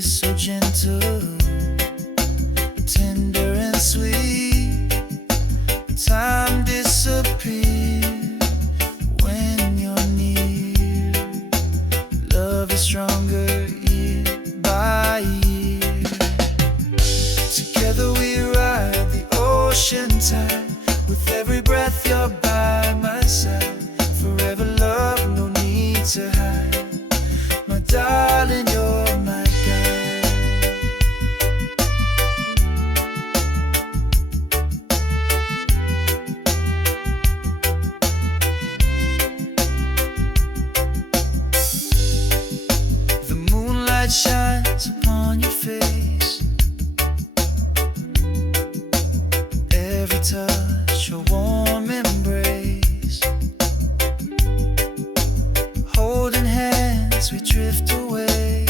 is so gentle, tender and sweet. Time disappears when you're near. Love is stronger year by year. Together we ride the ocean tide. With every breath you're by my side. Forever love, no need to hide. My darling, you're my guide. The moonlight shines upon your face. Every touch a warm embrace. Holding hands, we drift away.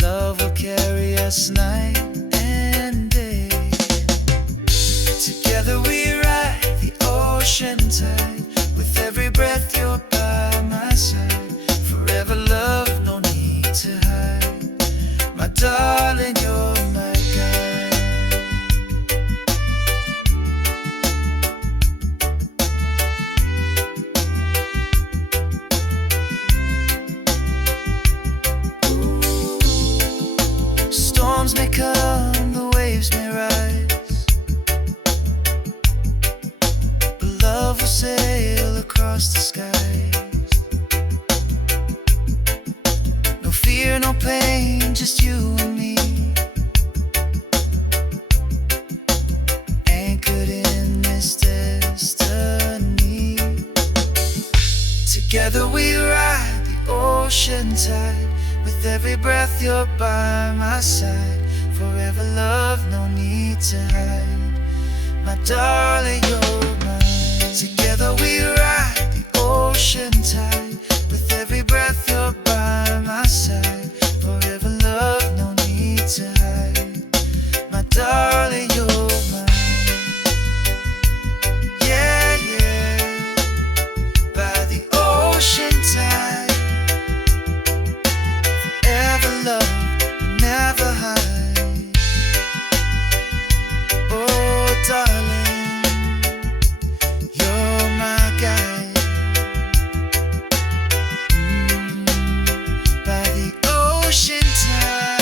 Love will carry us night and day. Together we ride the ocean tide. With every breath you're by my side. Forever love, no need to hide. My darling, you're my guide. Storms may come, the waves may rise, but love will sail across the skies. No fear, no pain, just you and me, anchored in this destiny. Together we ride the ocean tide. With every breath you're by my side. Forever love, no need to hide. My darling, you're mine. Together we ride the ocean tide. With every breath you're by my side. Forever love, no need to hide. My darling, you're mine. Yeah, yeah. By the ocean tide. Love, never hide. Oh, darling, you're my guide. By the ocean tide.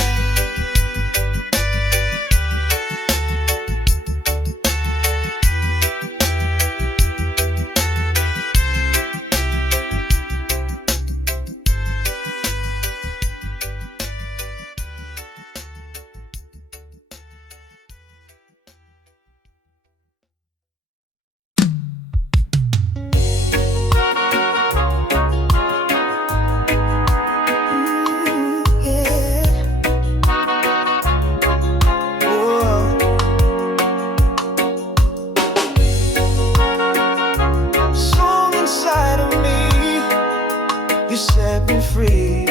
Free.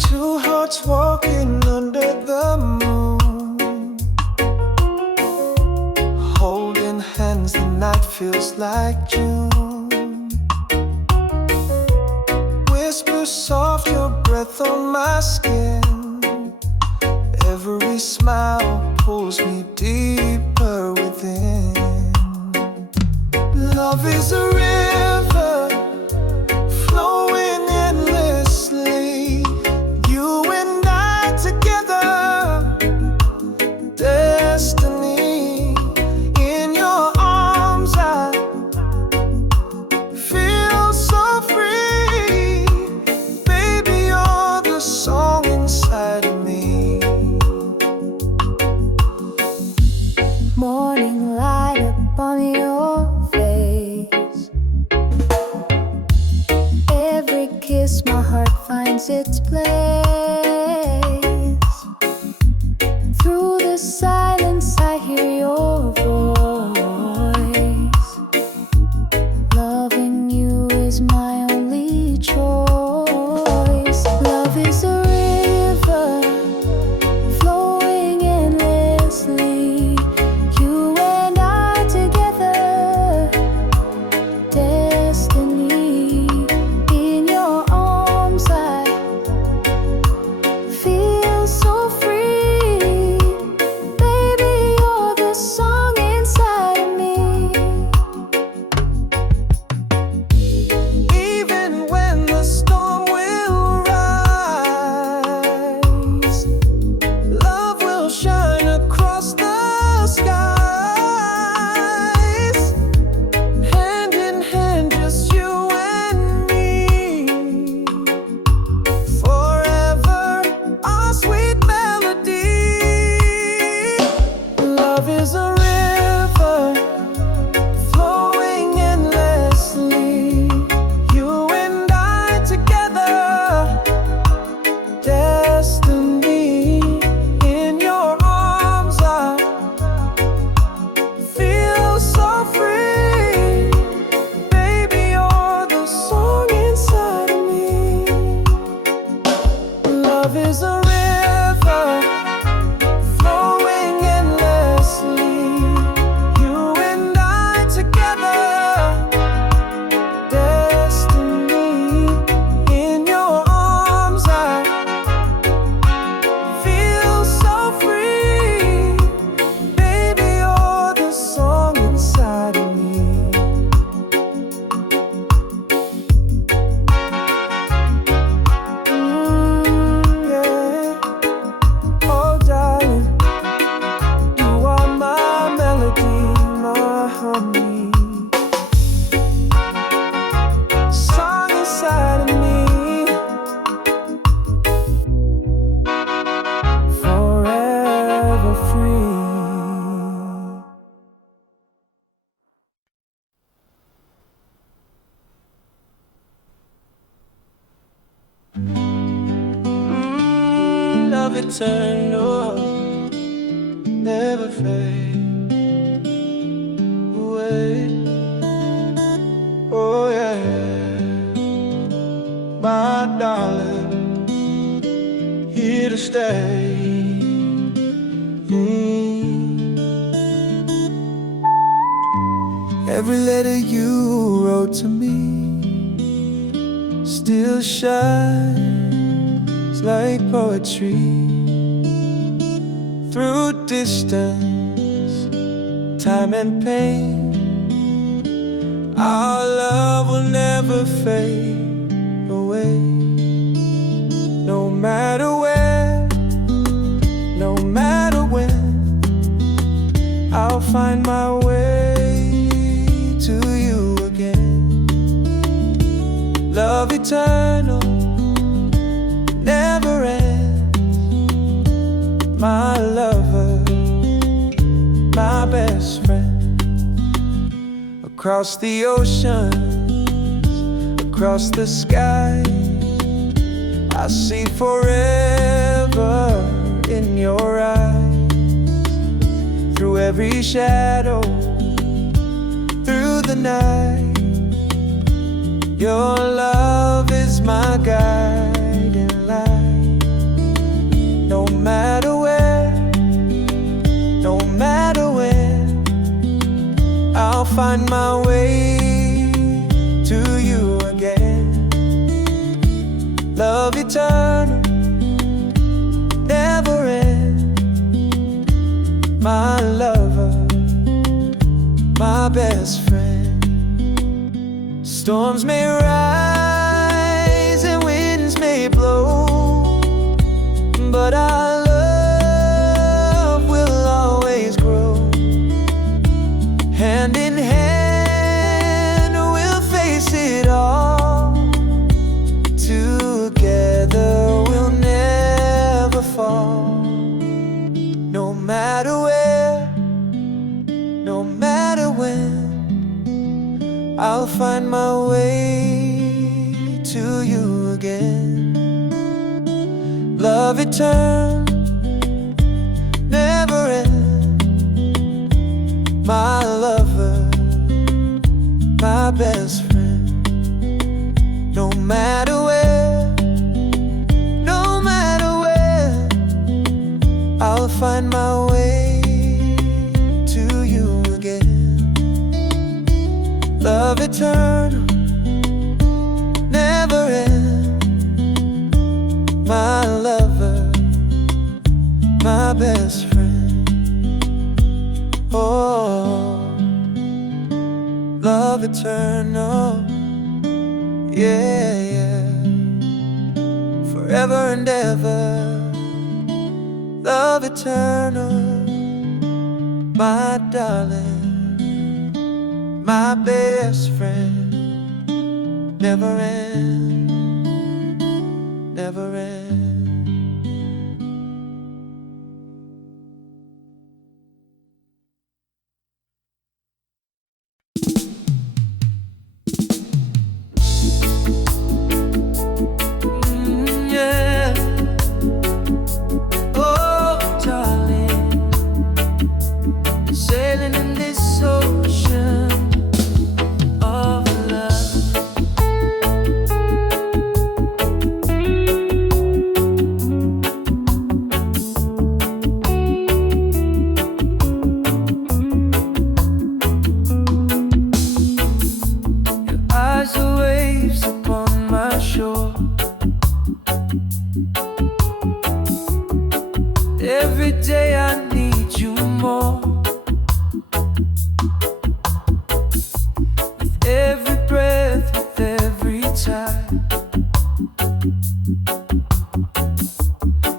Two hearts walking under the moon, holding hands, the night feels like June. Whisper soft, your breath on my skin. Every smile pulls me deeper within. Love is a river flowing endlessly. You and I together, destiny. In your arms I feel so free. Baby, you're the song inside of me. Morning light upon your my heart finds its place. Through the silence I hear your voice. Loving you is my only choice. Love is a river flowing endlessly. You and I together, eternal, never fade away. Oh yeah, my darling, here to stay. Every letter you wrote to me still shines like poetry. Through distance, time and pain, our love will never fade away. No matter where, no matter when, I'll find my way to you again. Love eternal, never ends. My lover, my best friend. Across the oceans, across the sky, I see forever in your eyes. Through every shadow, through the night, your love is my guiding light. No matter where, no matter when, I'll find my way to you again. Love eternal, never end. My lover, my best friend. Storms may rise and winds may blow, but our love will always grow. Hand in hand, we'll face it all. Together we'll never fall. No matter where, no matter when, I'll find my way to you again. Love eternal, never end. My lover, my best friend. No matter where, no matter where, I'll find my way to you again. Love eternal, never end. My lover, my best friend. Oh, love eternal, yeah, yeah. Forever and ever. Love eternal, my darling, my best friend. Never end, never end. Yeah. Oh, darling, sailing in this ocean of love. Your eyes are waves upon my shore. Every day I need you more. With every breath, with every time,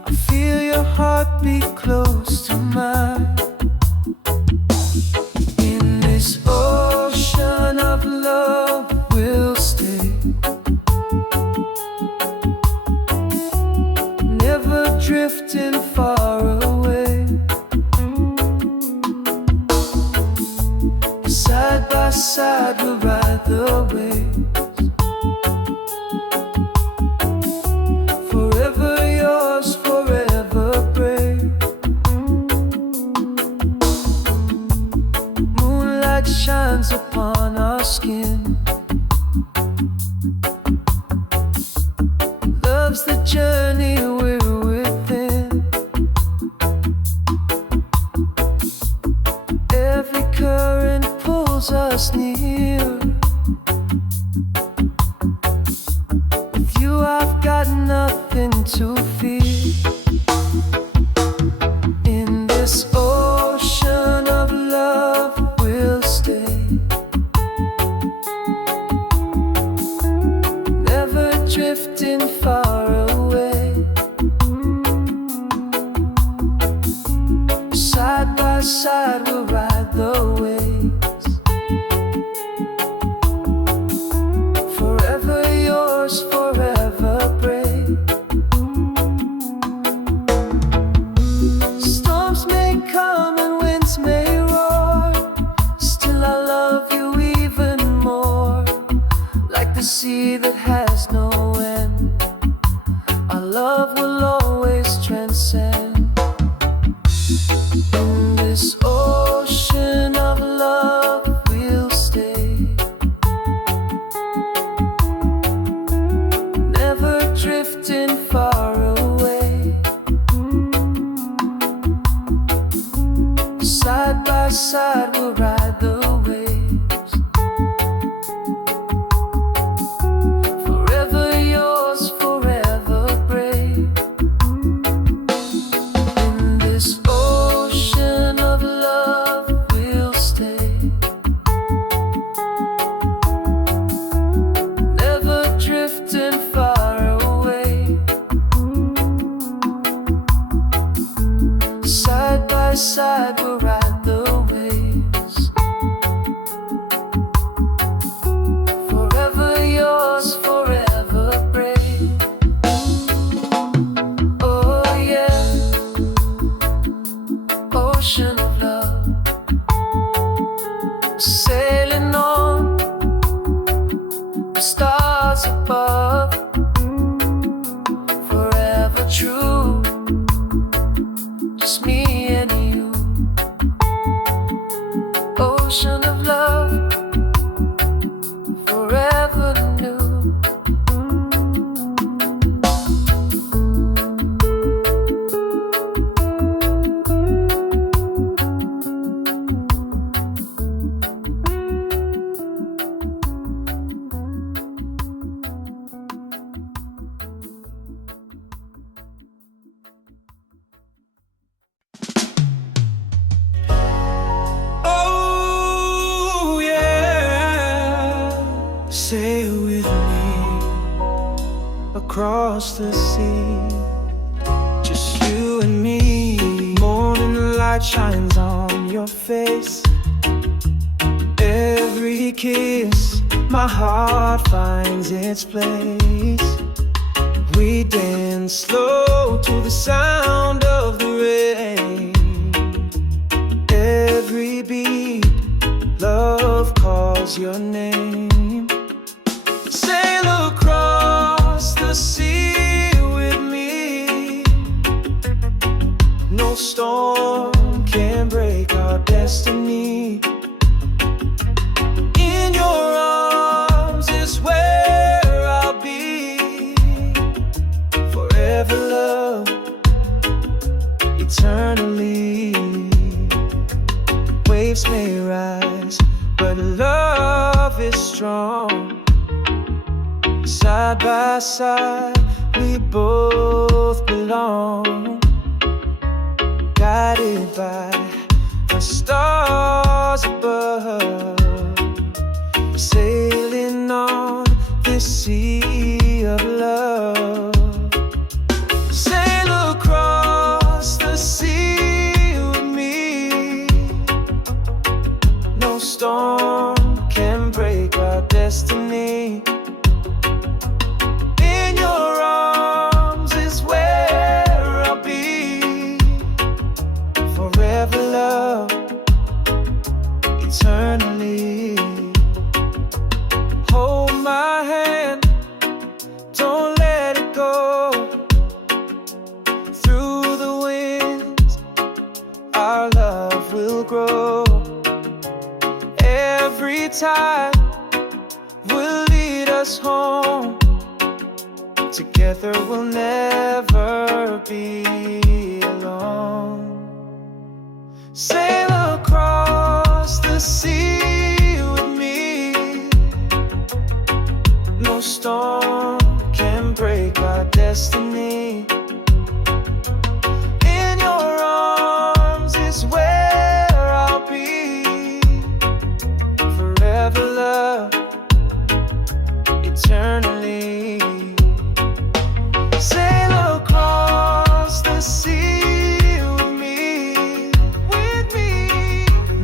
I feel your heartbeat close to mine. In this ocean of love we'll stay, never drifting far away. Side by side we'll ride the waves. Forever yours, forever shines upon our skin. Love's the journey we're within. Every current pulls us near. With you I've got nothing to fear. In this ocean of love we'll stay, never drifting far away. Side by side we'll ride the waves. Forever yours, forever brave. Storms may come and winds may roar, still I love you even more. Like the sea that has no end, our love will always transcend. In this ocean of love we'll stay, never drifting far away. Side by side we'll ride the waves. Forever yours, forever brave. In this ocean of love we'll stay, never drifting far away. Side by side we'll ride the waves. Forever yours, forever brave. Oh yeah, ocean of love, sailing on the stars above. Forever true, just me and you. Ocean of love, forever new. Oh yeah, sail with me across the sea. Just you and me. Morning light shines on your face. Every kiss, my heart finds its place. We dance slow to the sound of the rain. Every beat, love calls your name. Sail across the sea with me. No storm can break our destiny. In your arms is where I'll be. Forever love, eternally. Waves may rise, but love is strong. Side by side, we both belong. Guided by the stars above, sailing on this sea of love. Sail across the sea with me. No storm can break our destiny. In your arms is where I'll be. Forever love, eternally. Hold my hand, don't let it go. Through the winds, our love will grow. Every tide will lead us home. Together we'll never be alone. Sail across the sea with me. No storm can break our destiny. In your arms is where I'll be. Forever love, eternally. Sail across the sea with me.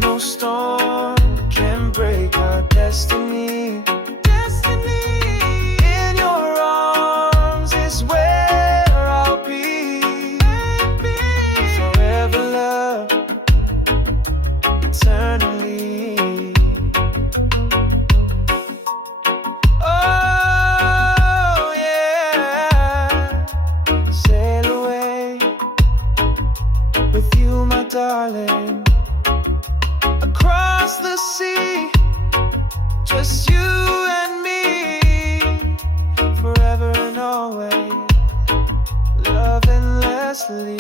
No storm can break our destiny. In your arms is where I'll be. Forever love, eternally. Oh yeah, sail away with you, my darling, across the sea, just you and me, forever and always, love endlessly.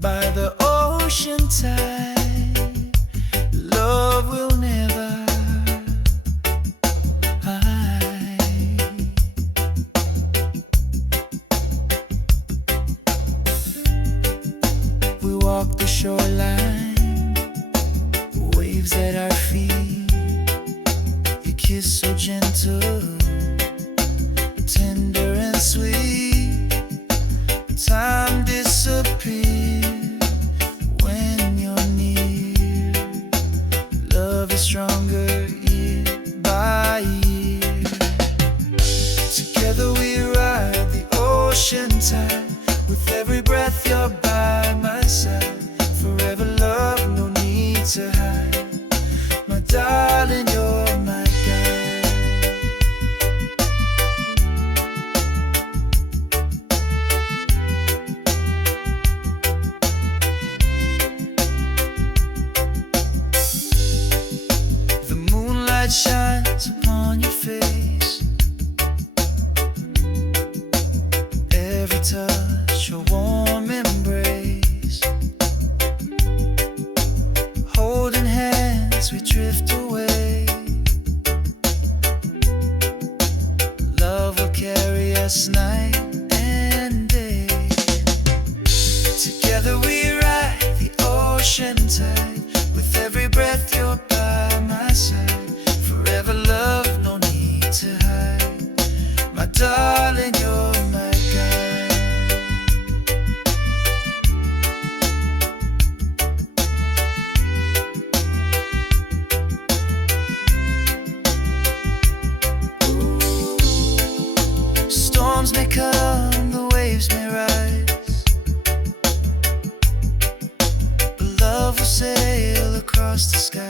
By the ocean tide, love will never hide. We walk the shoreline, waves at our feet. Your kiss so gentle, tender and sweet. Time disappears when you're near. Love is stronger year by year. Together we ride the ocean tide. With every breath you're by my side. Forever love, no need to hide. My darling, you're my guide. Shines upon your face. Every touch a warm embrace. Holding hands we drift away. Love will carry us night and day. Together we ride the ocean tide. With every breath you're by my side. Forever love, no need to hide. My darling, you're my guide. Storms may come, the waves may rise, but love will sail across the skies.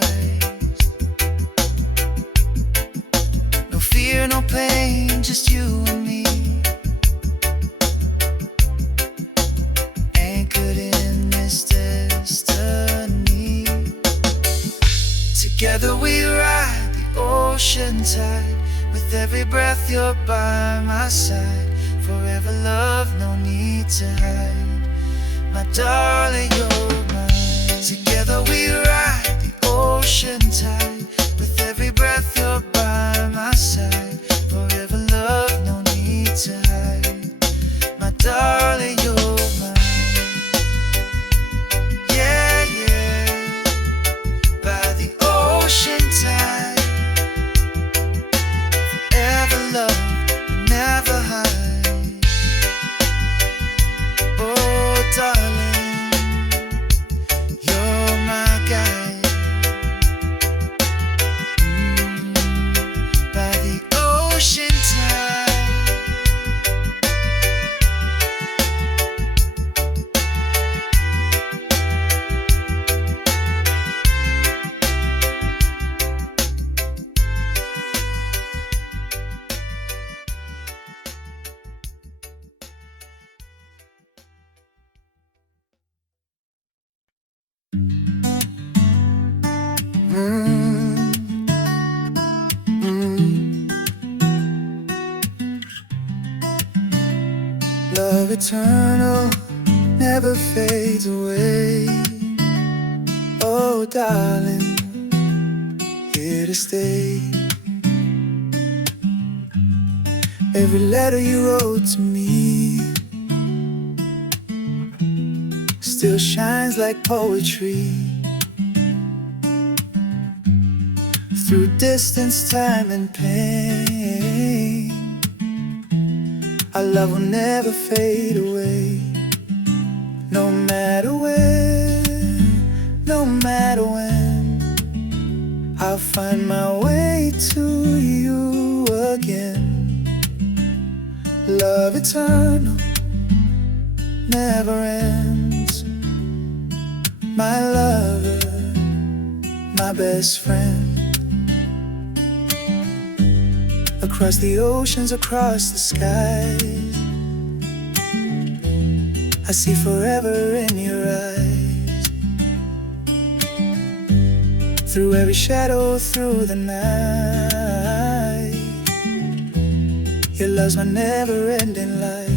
Fear, no pain, just you and me. Anchored in this destiny. Together we ride the ocean tide. With every breath you're by my side. Forever love, no need to hide. My darling, you're mine. Together we ride the ocean tide. With every eternal never fades away. Oh darling, here to stay. Every letter you wrote to me still shines like poetry. Through distance, time and pain, our love will never fade away. No matter when, no matter when, I'll find my way to you again. Love eternal never ends. My lover, my best friend. Across the oceans, across the skies, I see forever in your eyes. Through every shadow, through the night, your love's my never-ending light.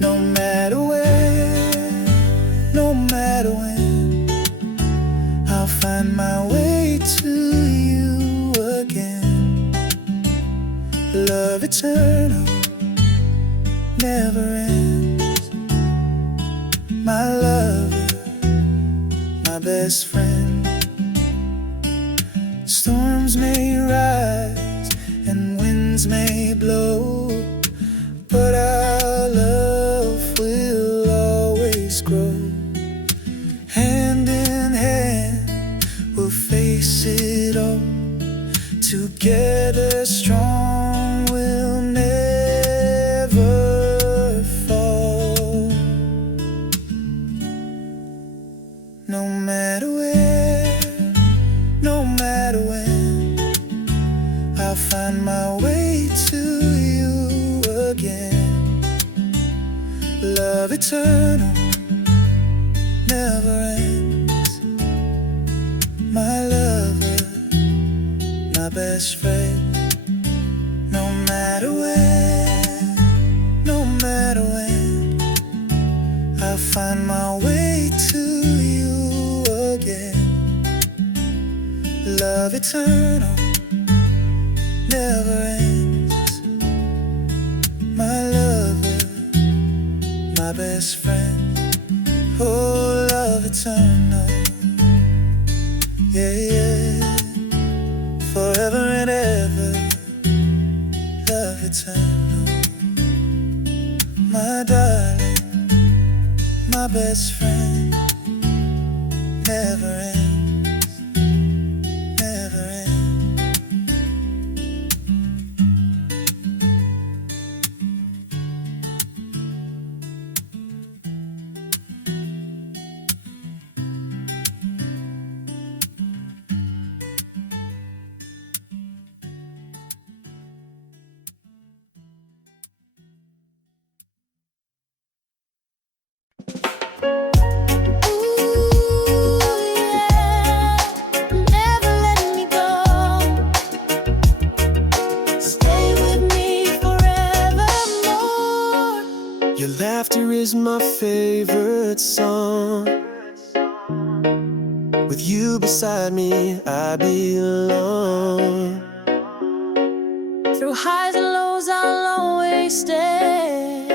No matter where, no matter when, I'll find my way to you again. Love eternal never ends. My lover, my best friend. Storms may rise and winds may blow, but our love will always grow. Hand in hand, we'll face it all. Together strong, we'll never fall. No matter where, no matter when, I'll find my way to you again. Love eternal never ends. My lover, my best friend. No matter when, no matter when, I'll find my way to you again. Love eternal never ends. My lover, my best friend. Oh, love eternal, yeah, yeah. Forever and ever, love eternal. My darling, my best friend. Never ends, never ends. Your laughter is my favorite song. With you beside me, I belong. Through highs and lows, I'll always stay.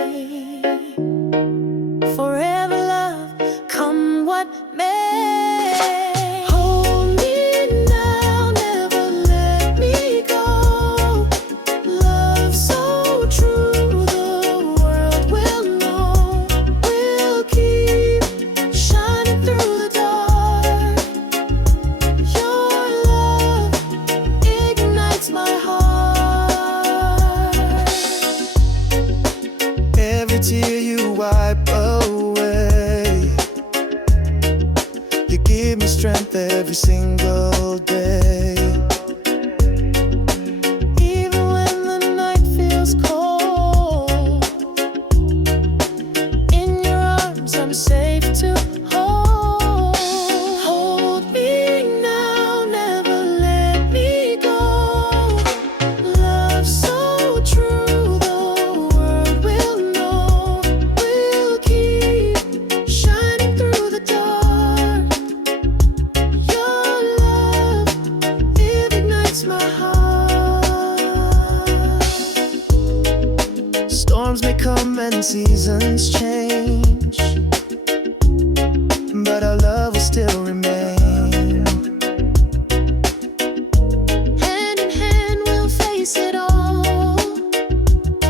Forever love, come what may. Hold me now, never let me go. Love so true, the world will know. We'll keep shining through the dark. Your love ignites my heart. Storms may come and seasons change, but our love will still remain. Hand in hand we'll face it all,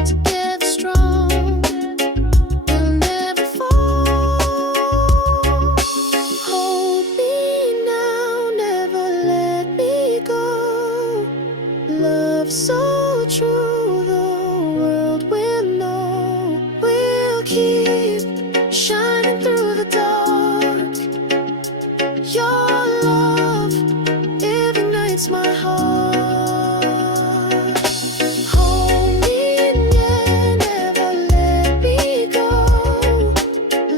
together strong, we'll never fall. Hold me now, never let me go. Love so true, the world will know. We'll keep shining through the dark. Your love ignites my heart. Hold me near, never let me go.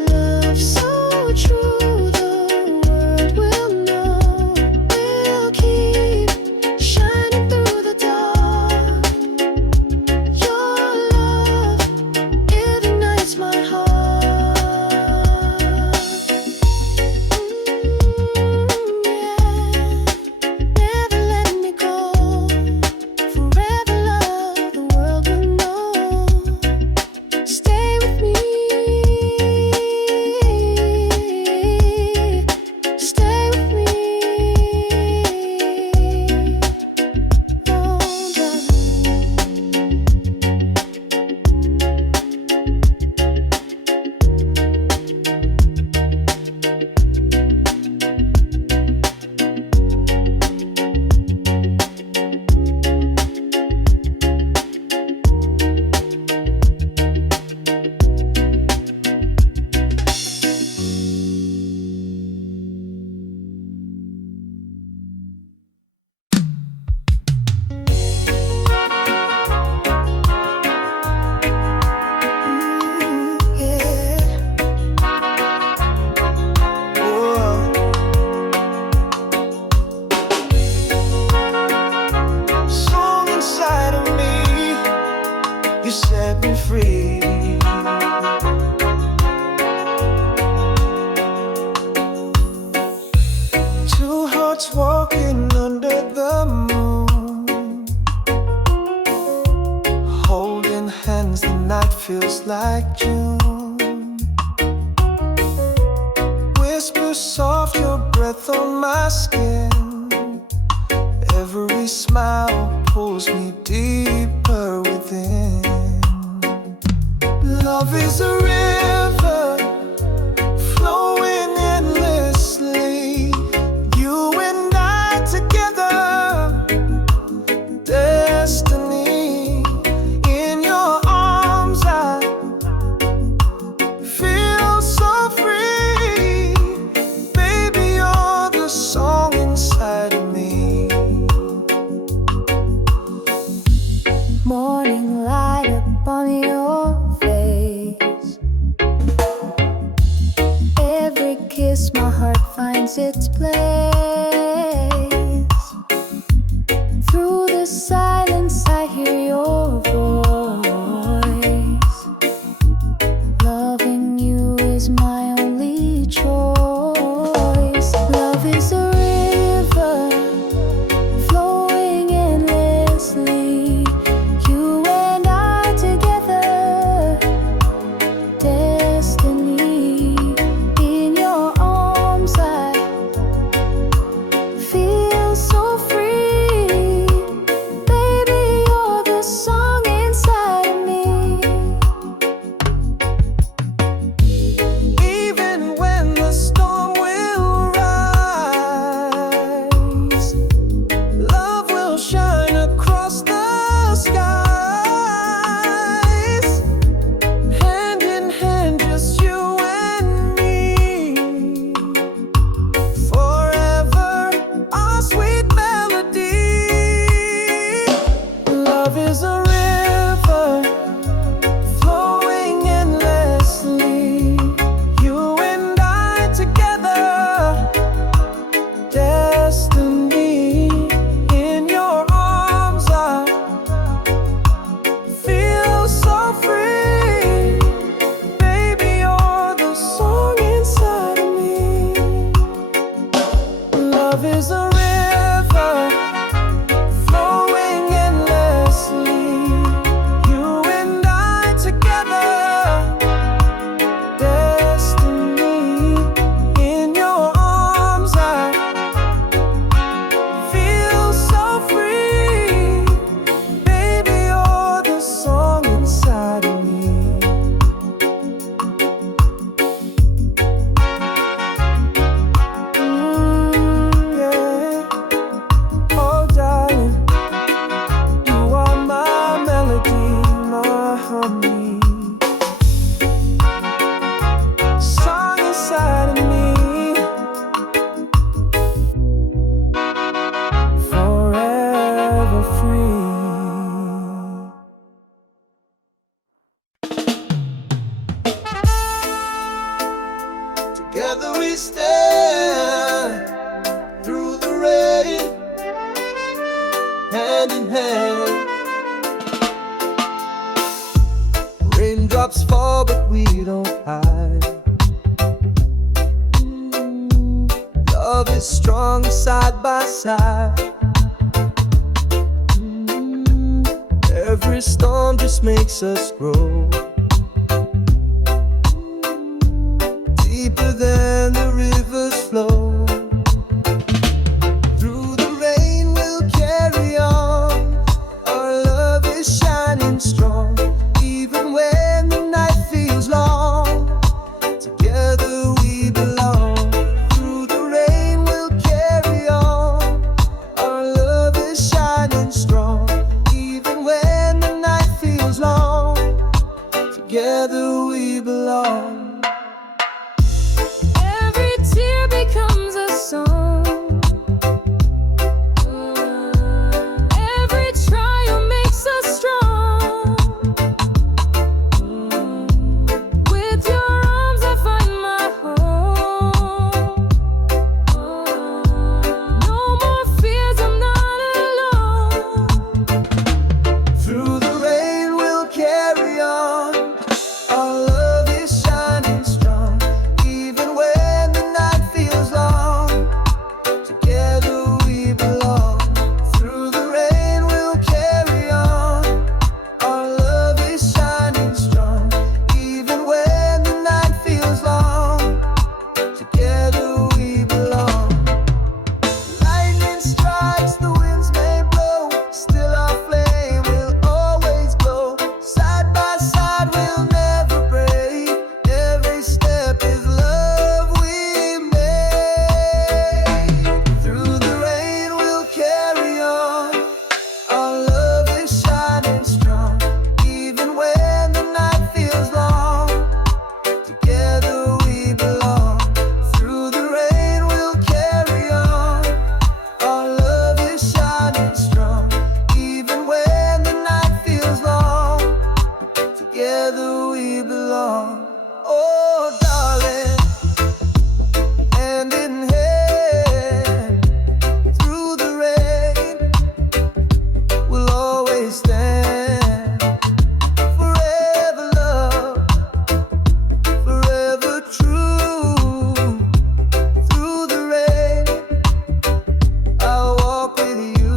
Love so true, the world will know. We'll keep shining through the dark. Your love ignites my heart. Never let me go. Forever love, the world will know. Stay with me. Stay with me. Oh, Song inside of me, you set me free. Two hearts walking under the moon, holding hands, the night feels like June. Whisper soft, your breath on my skin. Every smile pulls me deeper within. Love is a river flowing endlessly. You and I together, destiny. In your arms I feel so free. Baby, you're the song inside of me. morning light upon your face, forever free. Together we stand through the rain, hand in hand. Raindrops fall, but we don't hide. Love is strong side by side. Every storm just makes us grow deeper than the rivers flow. Through the rain we'll carry on. Our love is shining strong, even when the night feels long. Together we belong. Through the rain we'll carry on. Our love is shining strong, even when the night feels long. Together we belong. Every tear becomes a song. Every trial makes us strong. With your arms I find my home. No more fears, I'm not alone. Through the rain we'll carry on. Our love is shining strong, even when the night feels long. Together we belong. Through the rain we'll carry on. Our love is shining strong, even when the night feels long. Together we belong. Lightning strikes, the winds may blow, still our flame will always glow. Side by side we'll never break. Every step is love we make. Through the rain we'll carry on. Our love is shining strong, even when the night feels long. Together we belong. Through the rain we'll carry on. Our love is shining strong, even when the night feels long. Together we belong. Oh, darling, hand in hand. Through the rain we'll always stand. Forever love, forever true. Through the rain I'll walk with you.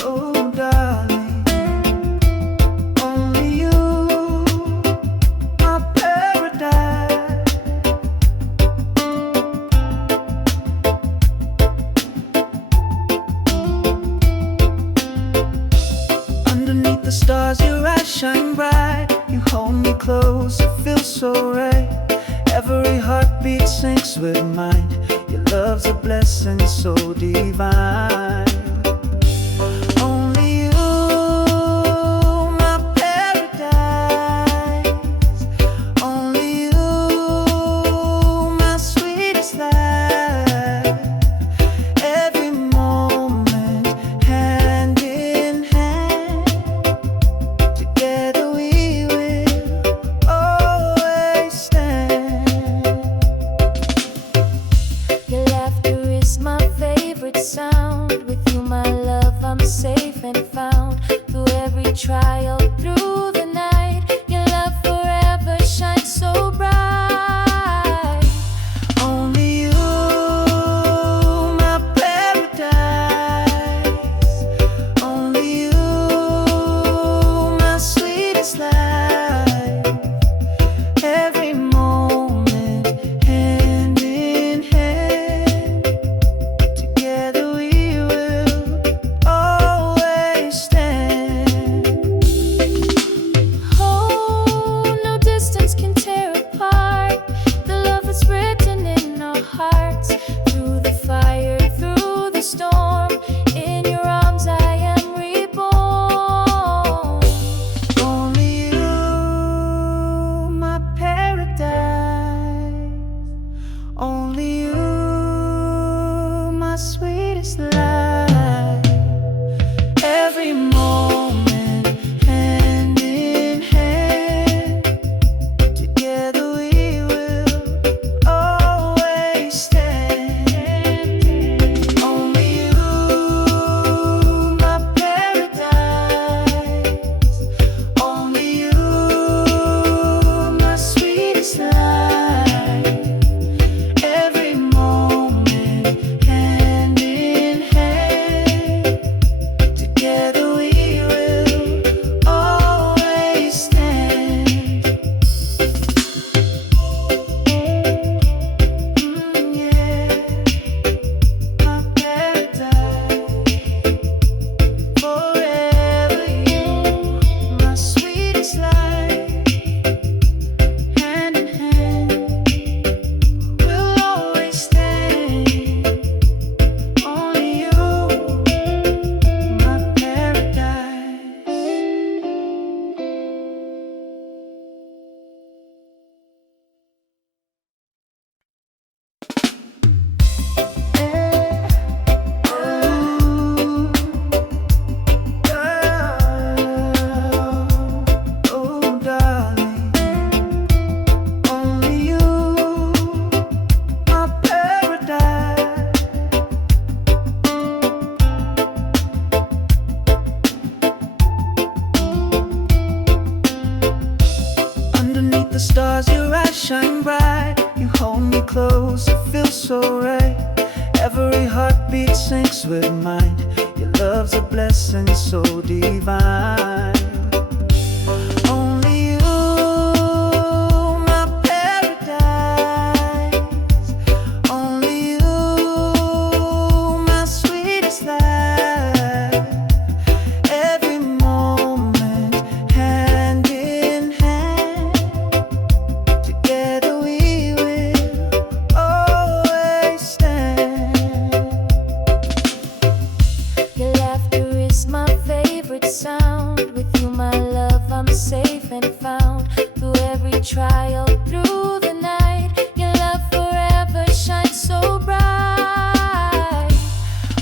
Oh, darling, only you, my paradise. Underneath the stars, your eyes shine bright. You hold me close, it feels so right. Every heartbeat syncs with mine. Your love's a blessing so divine. Only you, my paradise. Only you, my sweetest life. Every moment, hand in hand. Together we will always stand. Your laughter is my favorite sound. the stars, your eyes shine bright. You hold me close, it feels so right. Every heartbeat syncs with mine. Your love's a blessing so divine. Only you, my paradise. Only you, my sweetest life. Every moment, hand in hand, together we will always stand. Your laughter is my favorite sound. With you, my love, I'm safe and found. Through every trial, through the night, your love forever shines so bright.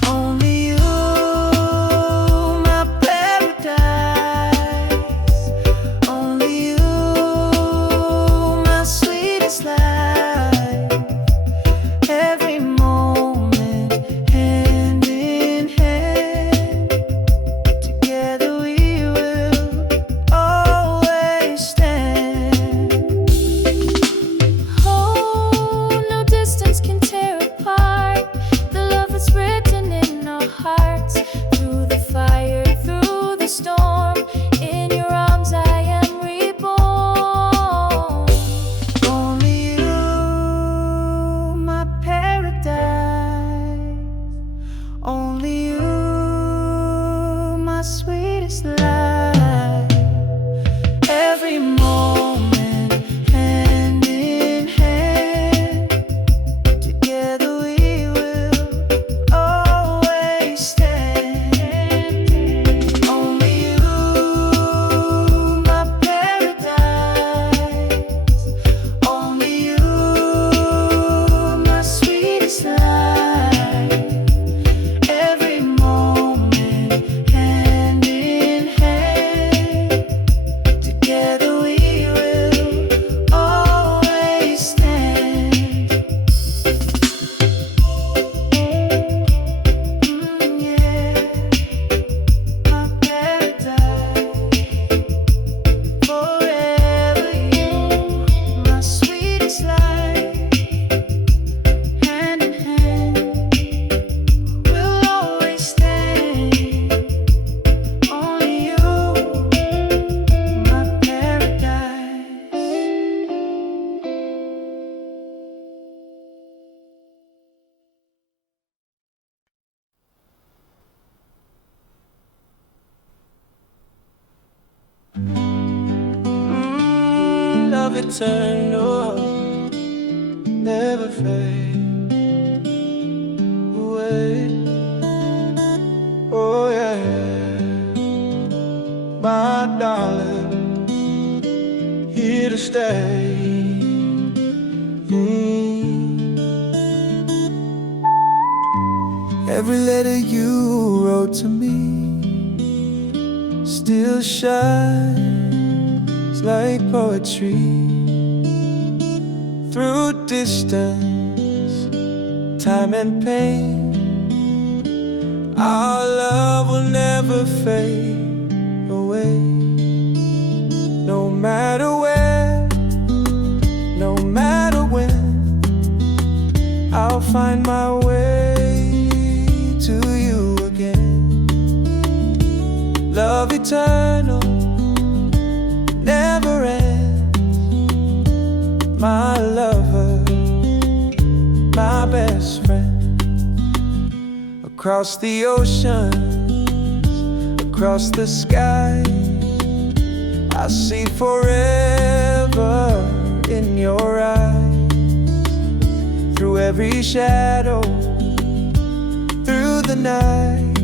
Only you, my paradise. Only you, my sweetest life. Every moment, hand in hand, together we will always stand. Oh, no distance can tear apart the love that's written in our hearts. Through the fire, through the storm, in your arms I am reborn. Only you, my paradise. Only you, my sweetest life. Every moment, hand in hand, together we will always stand. Only you, my paradise. Only you, my sweetest life. Every moment, hand in hand, together we will always stand. Yeah, my paradise. Forever you, my sweetest life. Hand in hand, we'll always stand. Only you, my paradise. Love eternal, never fade away. Oh yeah, my darling, here to stay. Every letter you wrote to me still shines like poetry. Through distance, time and pain, our love will never fade away. No matter where, no matter when, I'll find my way to you again. Love eternal, never ends. My lover, my best friend. Across the oceans, across the sky, I see forever in your eyes. Through every shadow, through the night,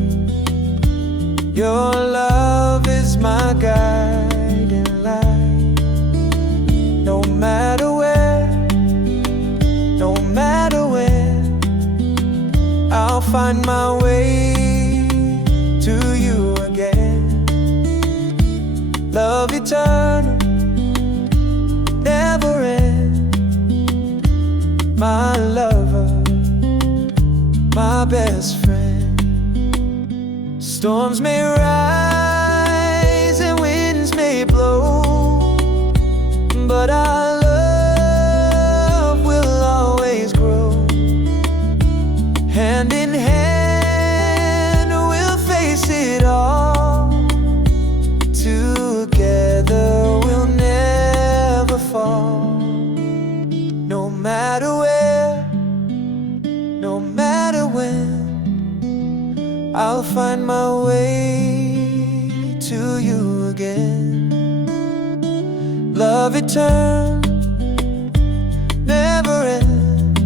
your love is my guiding light. No matter where, no matter when, I'll find my way to you again. Love eternal, never end. My lover, my best friend. Storms may rise and winds may blow, but I find my way to you again. Love eternal, never end.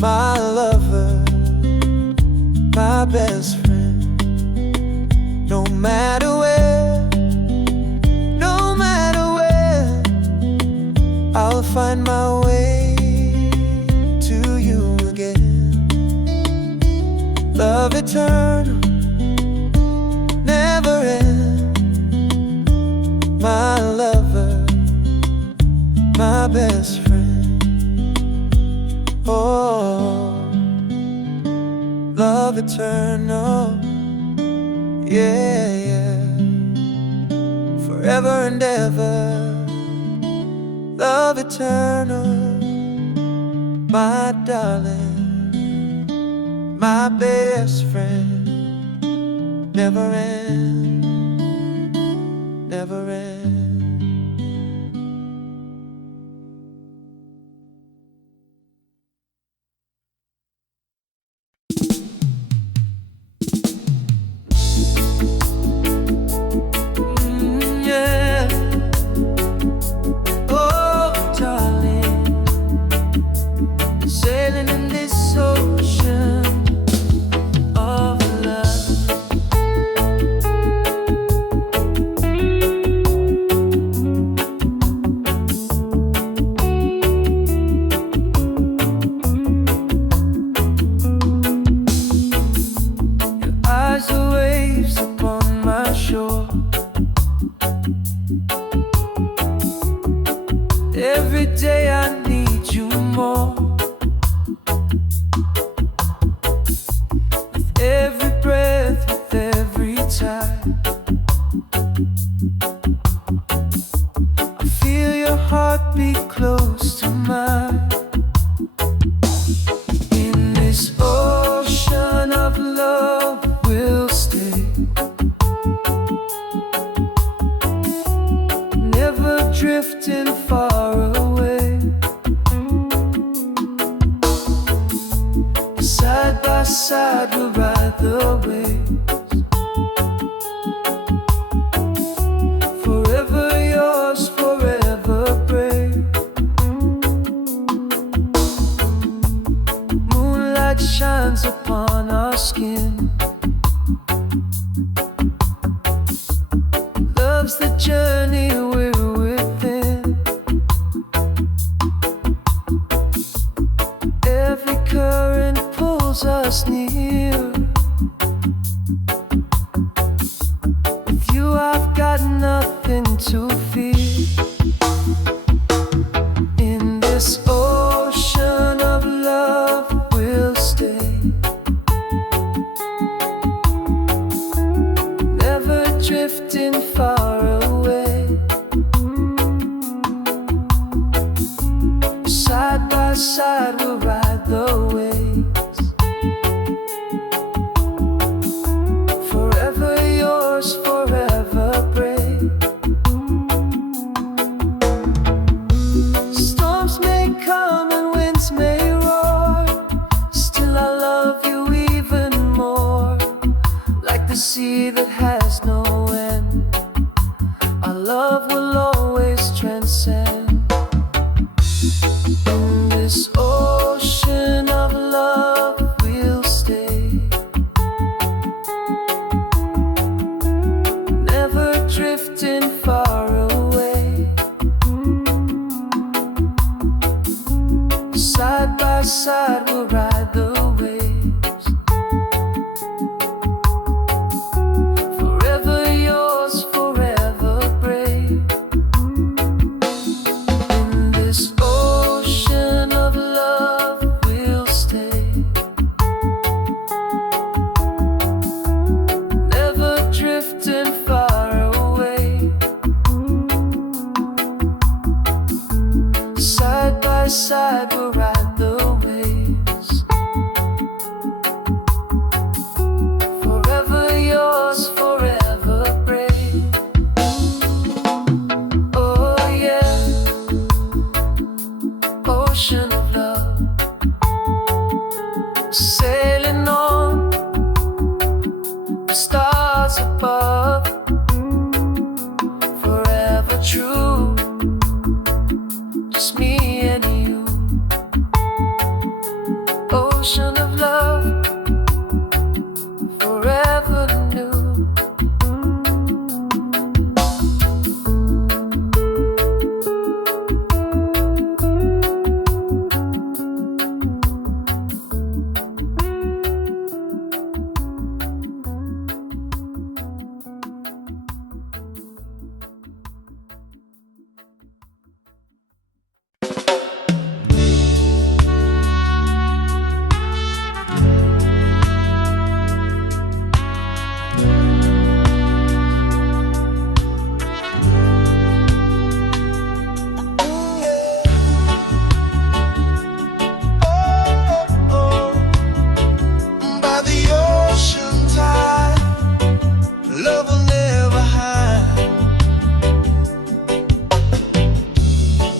My lover, my best friend. No matter where, no matter where, I'll find my way to you again. Love eternal, never end. My lover, my best friend. Oh, love eternal, yeah, yeah. Forever and ever. Love eternal, my darling, my best friend. Never end, never end. Yeah. Oh, darling, sailing in this ocean of love. Your eyes are waves upon my shore. Every day I need you more. With every breath, with every time, I feel your heartbeat close to mine. In this ocean of love we'll stay, never drifting far away. Side by side we'll ride the waves. Forever yours, forever brave. Moonlight shines upon our skin. Love's the journey we're within. Every current pulls us near. With you I've got nothing to fear. In this ocean of love we'll stay, never drifting far away. Side by side we'll ride the waves. Forever yours, forever brave. Storms may come and winds may roar, still I love you even more. Like the sea that has no end, our love will always transcend. In this ocean of love we'll stay, never drifting far away. Side by side we'll ride the waves. Forever yours, forever brave. In this ocean of love we'll stay, never drifting far away. Side by side we'll ride the waves. Forever yours, forever brave. Oh yeah, ocean of love, sailing on just me and you. Ocean of love, forever new. By the ocean tide, love will never hide.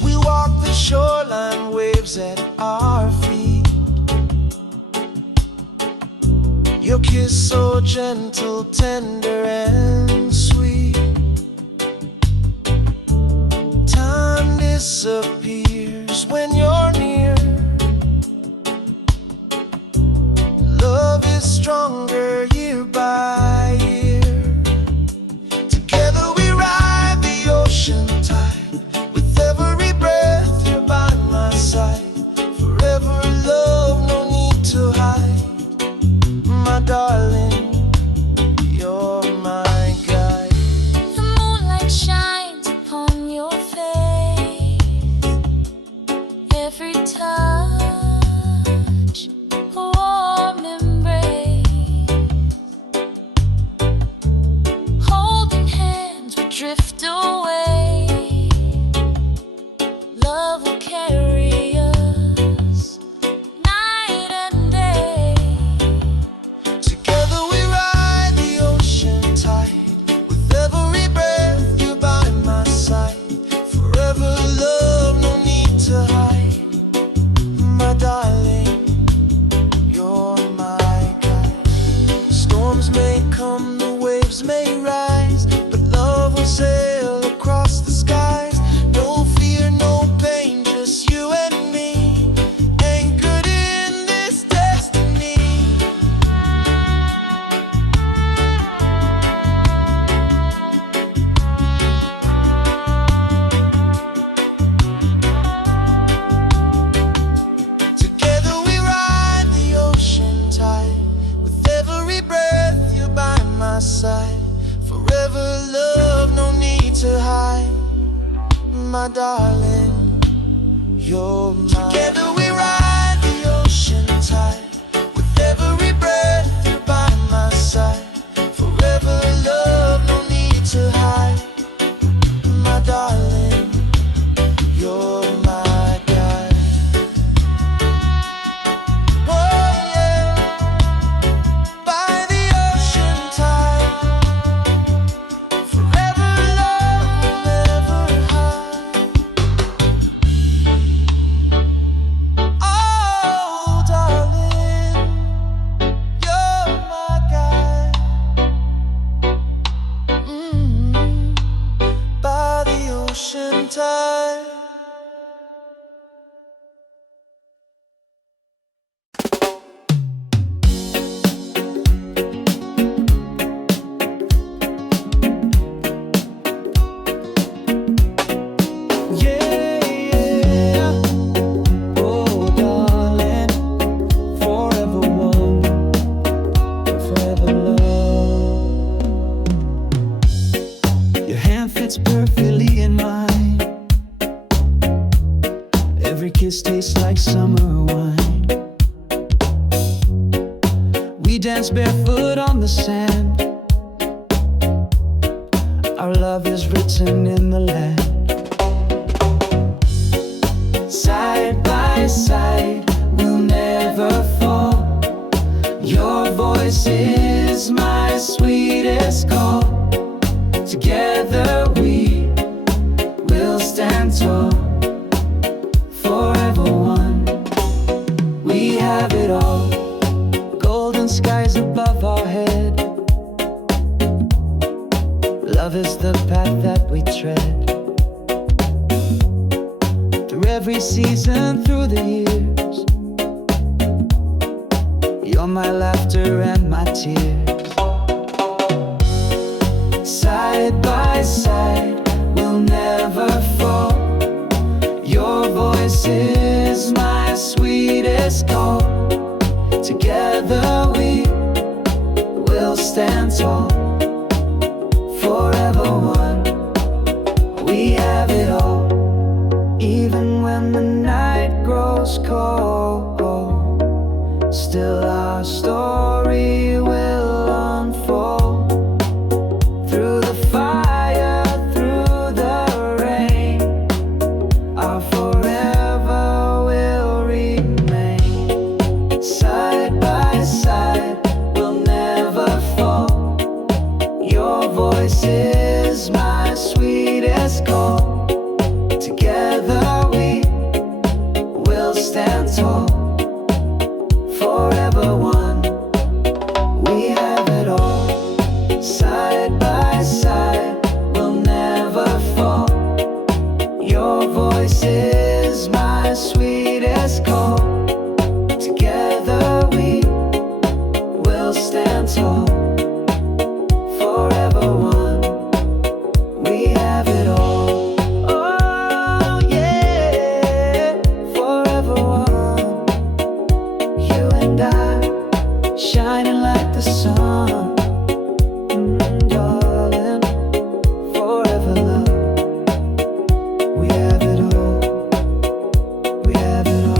We walk the shoreline, waves at our feet. Your kiss so gentle, tender and sweet. Time disappears when you're near. Love is stronger year by year. Together we ride the ocean tide. With every breath you're by my side. Forever love, no need to hide. My darling, you're my guide. The moonlight shines upon your face. Every touch, a warm embrace. Holding hands, we drift away. Love will carry us night and day. Together we ride the ocean tide. With every breath you're by my side. Forever love, no need to hide. My darling, you're my guide. Storms may come, the waves may rise, but love will sail across the skies. No fear, no pain, just you and me, anchored in this destiny. Together we ride the ocean tide. With every breath you're by my side. Forever love, no need to hide. My darling, you're mine. Together we ride the ocean tide. With every breath you're by my side. Forever love, no need to hide. My darling, you're my guide. Oh yeah, by the ocean tide. Forever love will never hide. Oh darling, you're my guide. By the ocean tide. Yeah, yeah. Oh, darling, forever one, forever love. Your hand fits perfectly in mine. Every kiss tastes like summer wine. We dance barefoot on the sand. Our love is written in the land. Side by side, we'll never fall. Your voice is my sweetest call. Together we will stand tall. Forever one, we have it all. Golden skies above our head. Love is the path that we tread. Through every season through the years. You're my laughter and my tears. Side by side, we'll never fall. Your voice is my sweetest call. Together we will stand tall. Forever one, we have it all. Even when the night grows cold, still our story will unfold. Through the fire, through the rain, our forever will remain. Side by side, we'll never fall. Your voice is my sweetest call. Together we will stand tall. Forever one, we have it all. Side by side, we'll never fall. Your voice is my sweetest call. Together we will stand tall. Forever one, we have it all. Oh yeah, forever one. You and I, shining like the sun. Darling, forever love. We have it all. We have it all.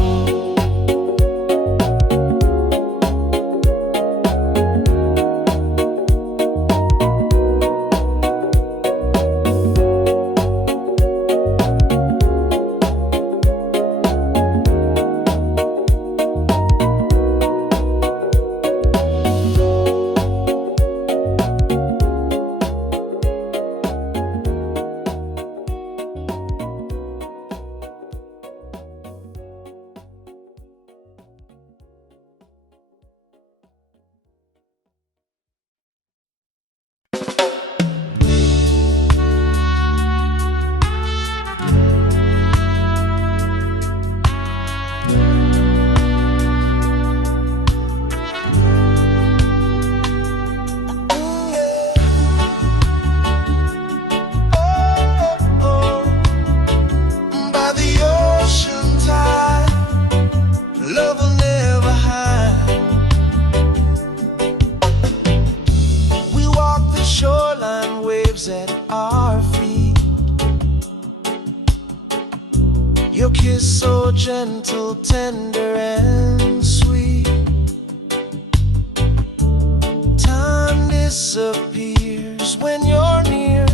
By the ocean tide, love will never hide. We walk the shoreline, waves at our feet. Your kiss so gentle, tender and sweet. Time disappears when you're near.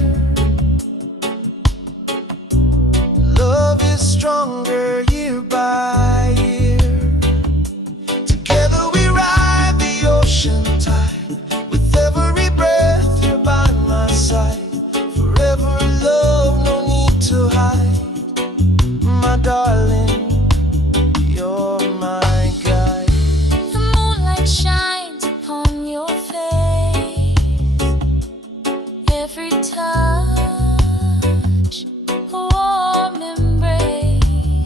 Love is stronger year by year. Together we ride the ocean tide. With every breath you're by my side. Forever love, no need to hide. My darling, you're my guide. The moonlight shines upon your face. Every touch, a warm embrace.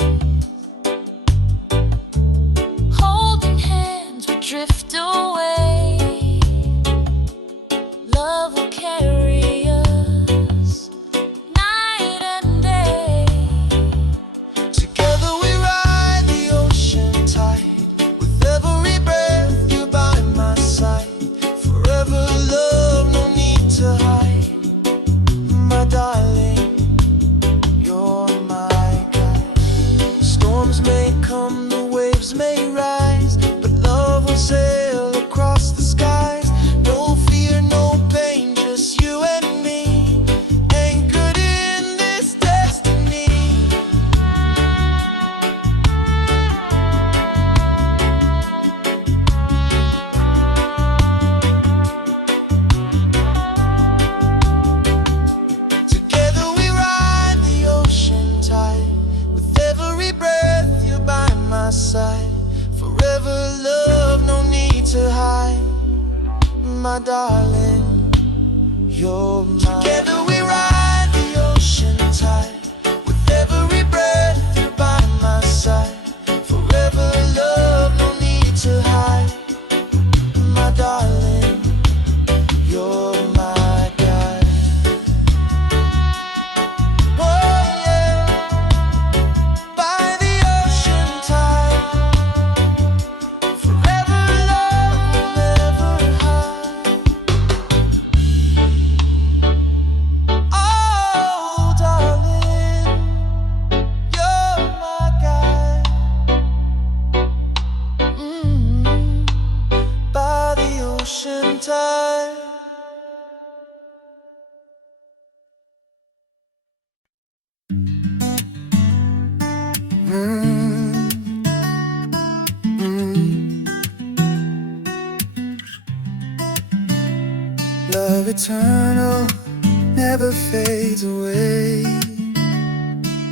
Holding hands, we drift away. Love will carry us night and day. Together we ride the ocean tide. With every breath you're by my side. Forever love, no need to hide. My darling, you're my guide. Storms may come, the waves may rise, but love will sail across the skies. No fear, no pain, just you and me, anchored in this destiny. Together we ride the ocean tide. With every breath you're by my side. Forever love, no need to hide. My darling, you're mine. Together we ride the ocean tide. With every breath you're by Love eternal never fades away.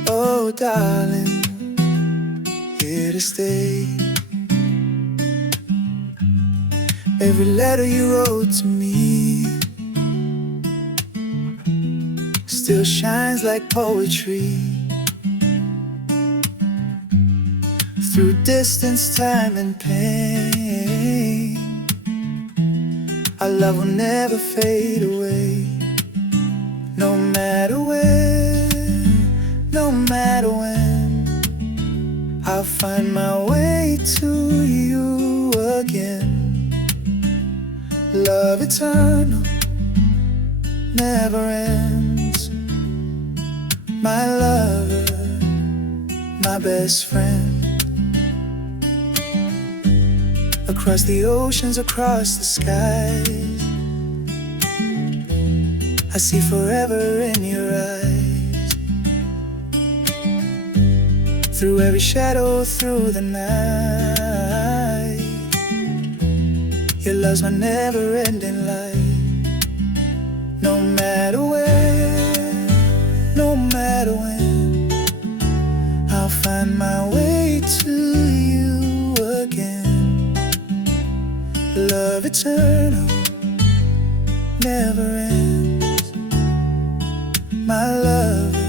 Oh, darling, here to stay. Every letter you wrote to me still shines like poetry. Through distance, time, and pain, our love will never fade away. No matter where, no matter when, I'll find my way to you again. Love eternal never ends. My lover, my best friend. Across the oceans, across the skies, I see forever in your eyes. Through every shadow, through the night, your love's my never-ending light. No matter where, no matter when, I'll find my way to you again. Love eternal never ends. My lover,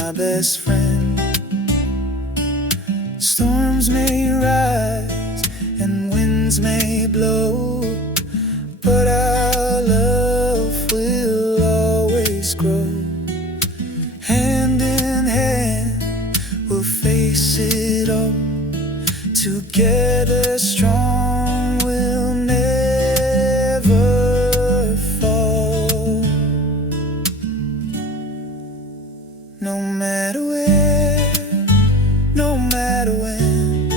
my best friend. Storms may rise and winds may blow, but our love will always grow. Hand in hand, we'll face it all. Together strong, we'll never fall. No matter where, no matter when,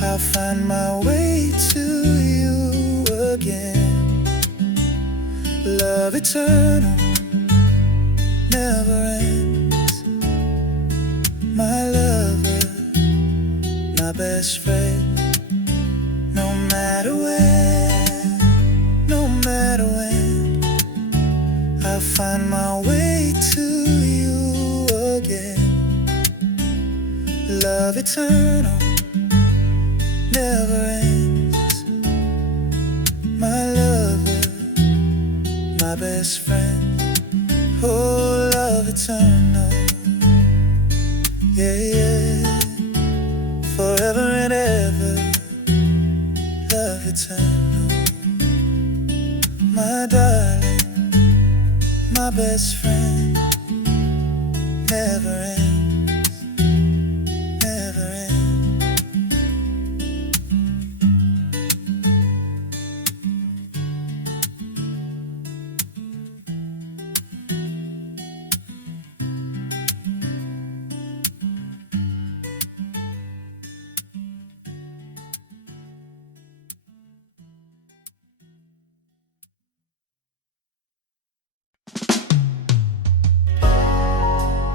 I'll find my way to you again. Love eternal never ends. My lover, my best friend. No matter where, no matter when, I'll find my way to you again. Love eternal never ends. My lover, my best friend. Oh, love eternal, yeah, yeah. Forever and ever, love eternal. My darling, my best friend. Never ends, never ends.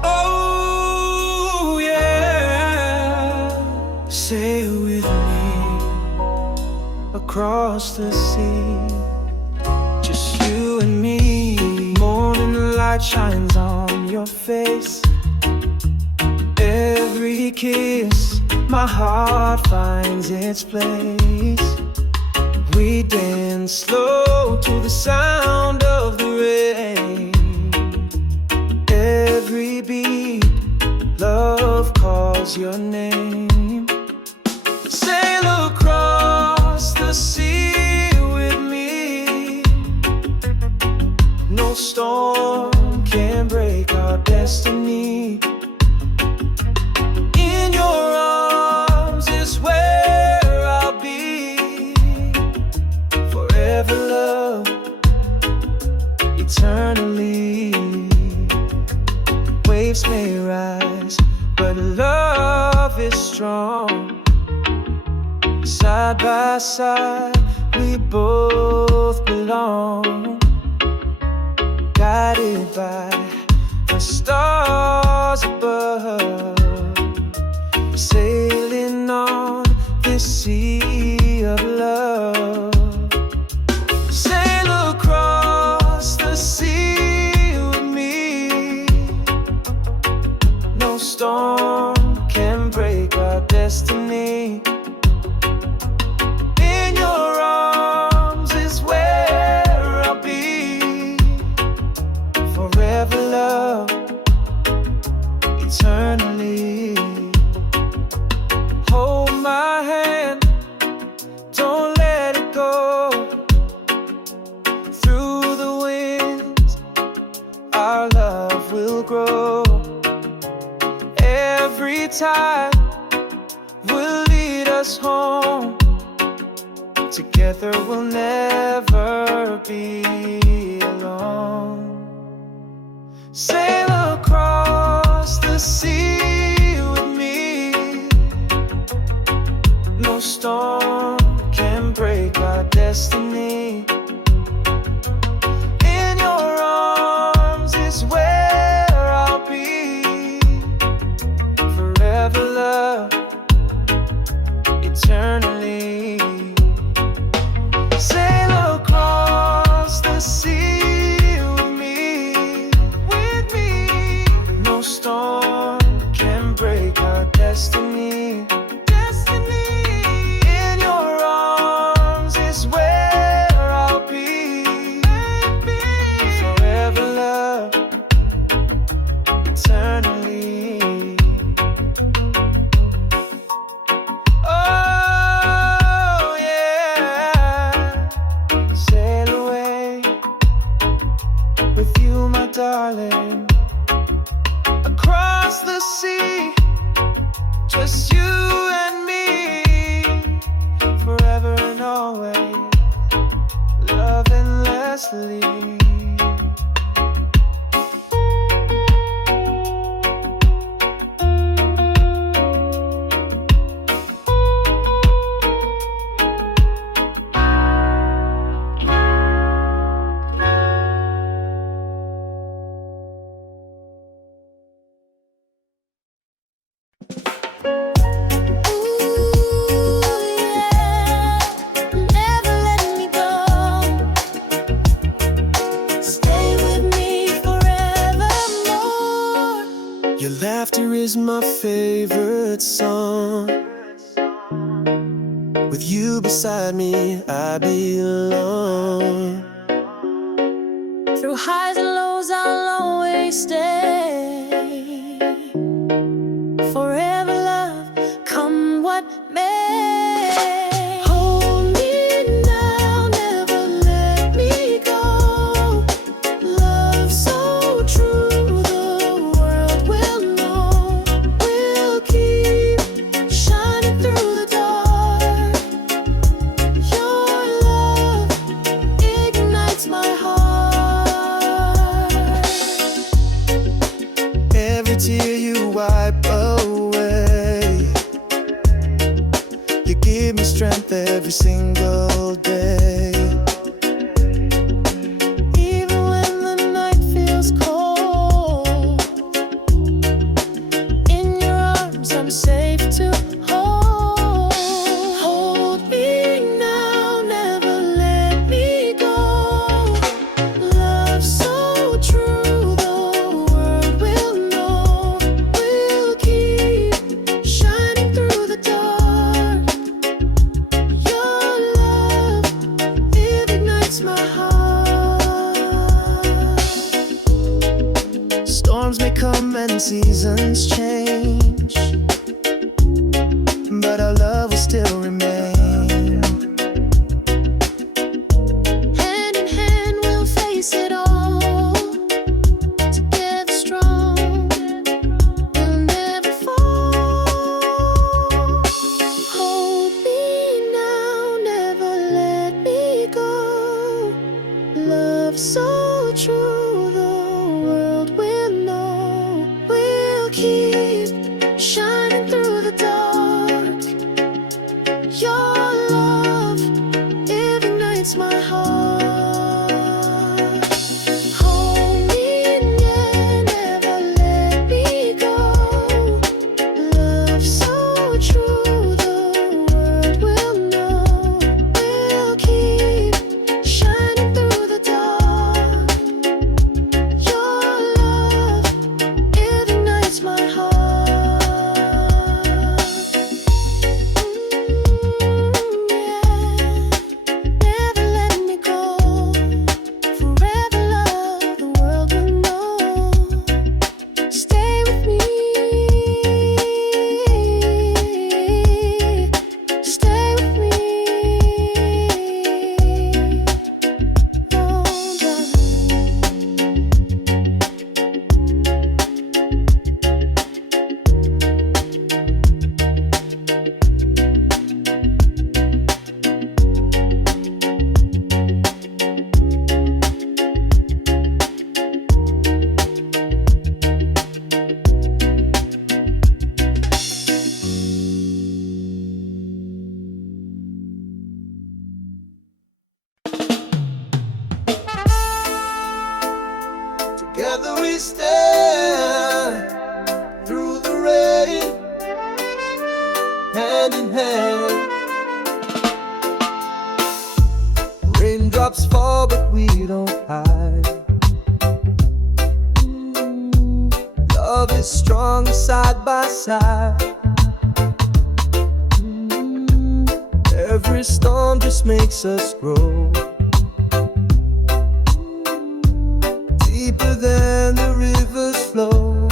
Oh yeah, sail with me across the sea. Just you and me. Morning light shines on your face. Every kiss, my heart finds its place. We dance slow to the sound of the rain. Every beat, love calls your name. Sail across the sea with me. No storm can break our destiny. In your arms is where I'll be. Forever love, eternally. Waves may rise, but love is strong. Side by side, we both belong. Guided by the stars above. No storm can break our destiny. In your arms is where I'll be. Forever love, eternally. Hold my hand, don't let it go. Through the winds, our love will grow. Every tide will lead us home. Together we'll never be alone. Sail across the sea with me. No storm can break our destiny. In your arms is where I'll be. Forever love, eternally. Sail across the sea with me. No storm can break our destiny. In your arms is where I'll be. Forever love, eternally. Oh yeah, sail away with you, my darling, across the sea, just you and me, forever and always, love endlessly. Your laughter is my favorite song. With you beside me, I belong. Through highs and lows, I'll always stay. Forever love, come what may. Hold me now, never let me go. Love so true, the world will know. We'll keep shining through the dark. Your love ignites my heart. Every tear you wipe away, you give me strength every single day. Even when the night feels cold, in your arms I'm safe to hold. Hold me now, never let me go. Love so true, the world will know. We'll keep shining through the dark. Your love, it ignites my heart. Storms may come and seasons change, but our love will still remain. Hand in hand, we'll face it all. Together strong, we'll never fall. Hold me now, never let me go. Love so true, the world will know. We'll keep shining through the dark. Your love, it ignites my heart. Hold me near, never let me go. Love so true, the world will know. We'll keep shining through the dark. Your love, it ignites my heart. hand in hand. Raindrops fall but we don't hide. Love is strong side by side. Every storm just makes us grow deeper than the rivers flow.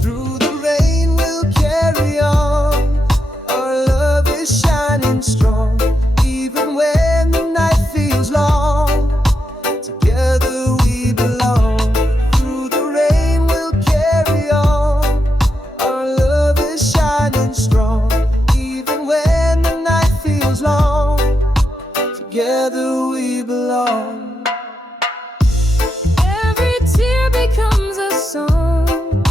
Through the rain we'll carry on. Our love is shining strong. Even when the night feels long, together we belong. Through the rain we'll carry on. Our love is shining strong. Even when the night feels long, together we belong. Every tear becomes a song.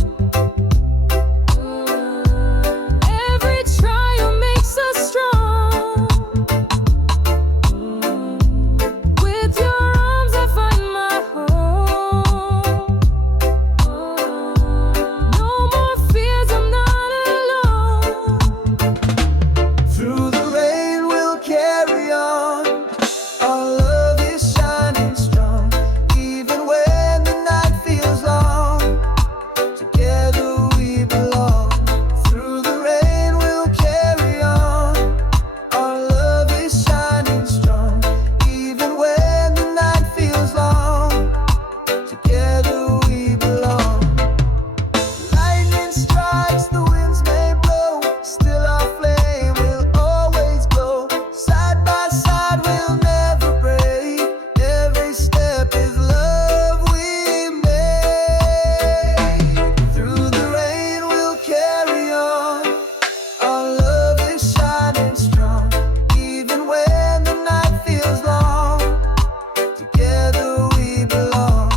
Every trial makes us strong. With your arms I find my home. No more fears, I'm not alone. Through the rain we'll carry on. Our love is shining strong. Even when the night feels long, together we belong. Through the rain we'll carry on. Our love is shining strong. Even when the night feels long, together we belong. Lightning strikes, the winds may blow, still our flame will always glow. Side by side we'll never break. Every step is love we make. Through the rain we'll carry on. Our love is shining strong. Even when the night feels long, together we belong.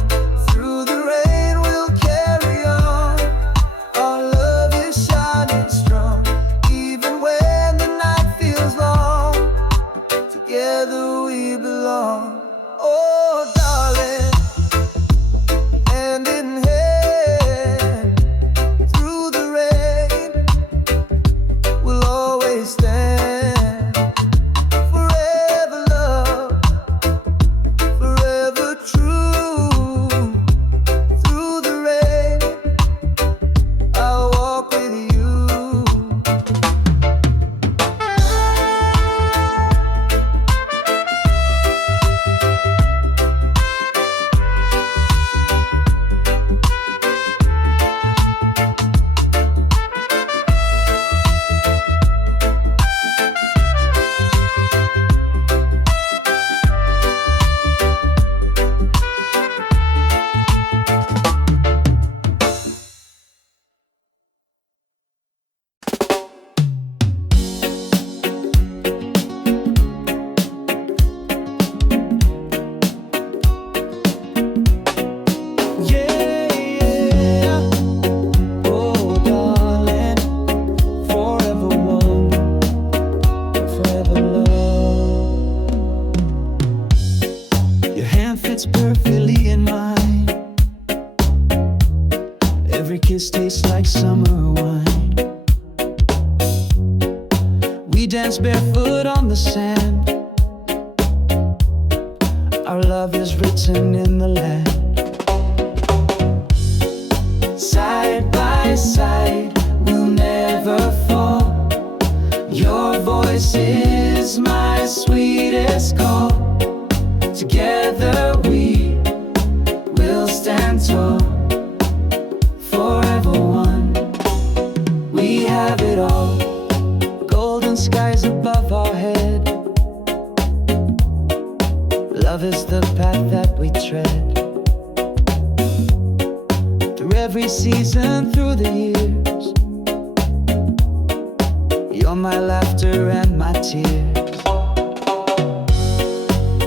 Through the rain we'll carry on. Our love is shining strong. Even when the night feels long, together we belong. Oh darling, hand in hand. Through the rain we'll always stand. Forever love, forever true. Through the rain I'll walk with you. Yeah, yeah. Oh, darling, forever one, forever love. Your hand fits perfectly in mine. Every kiss tastes like summer wine. We dance barefoot on the sand. Our love is written in the land. Side by side, we'll never fall. Your voice is my sweetest call. Together we will stand tall. Forever one, we have it all. Golden skies above our head. Love is the path that we tread. Through every season, through the years, you're my laughter and my tears.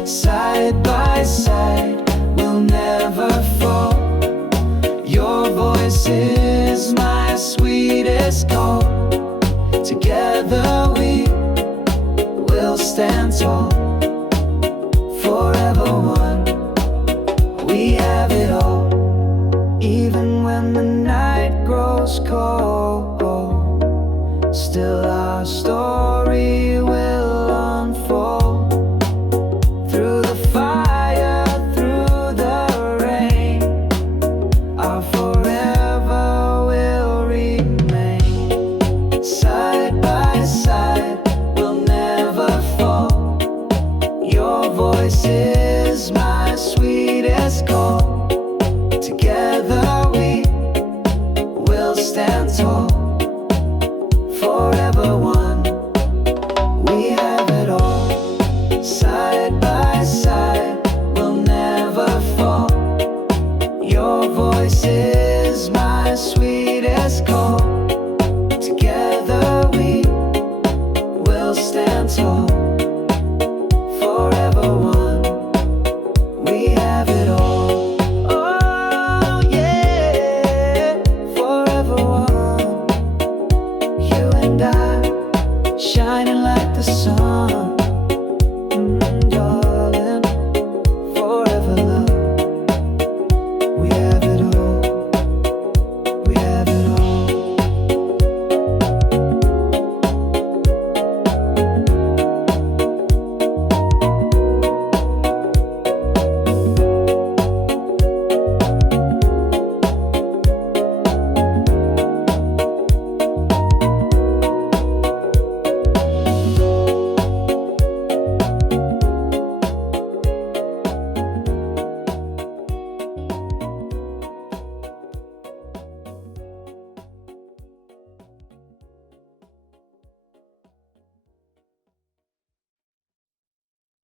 Side by side, we'll never fall. Your voice is my sweetest call. Together we will stand tall. Forever one, we have it all. Even when the night grows cold, Still our story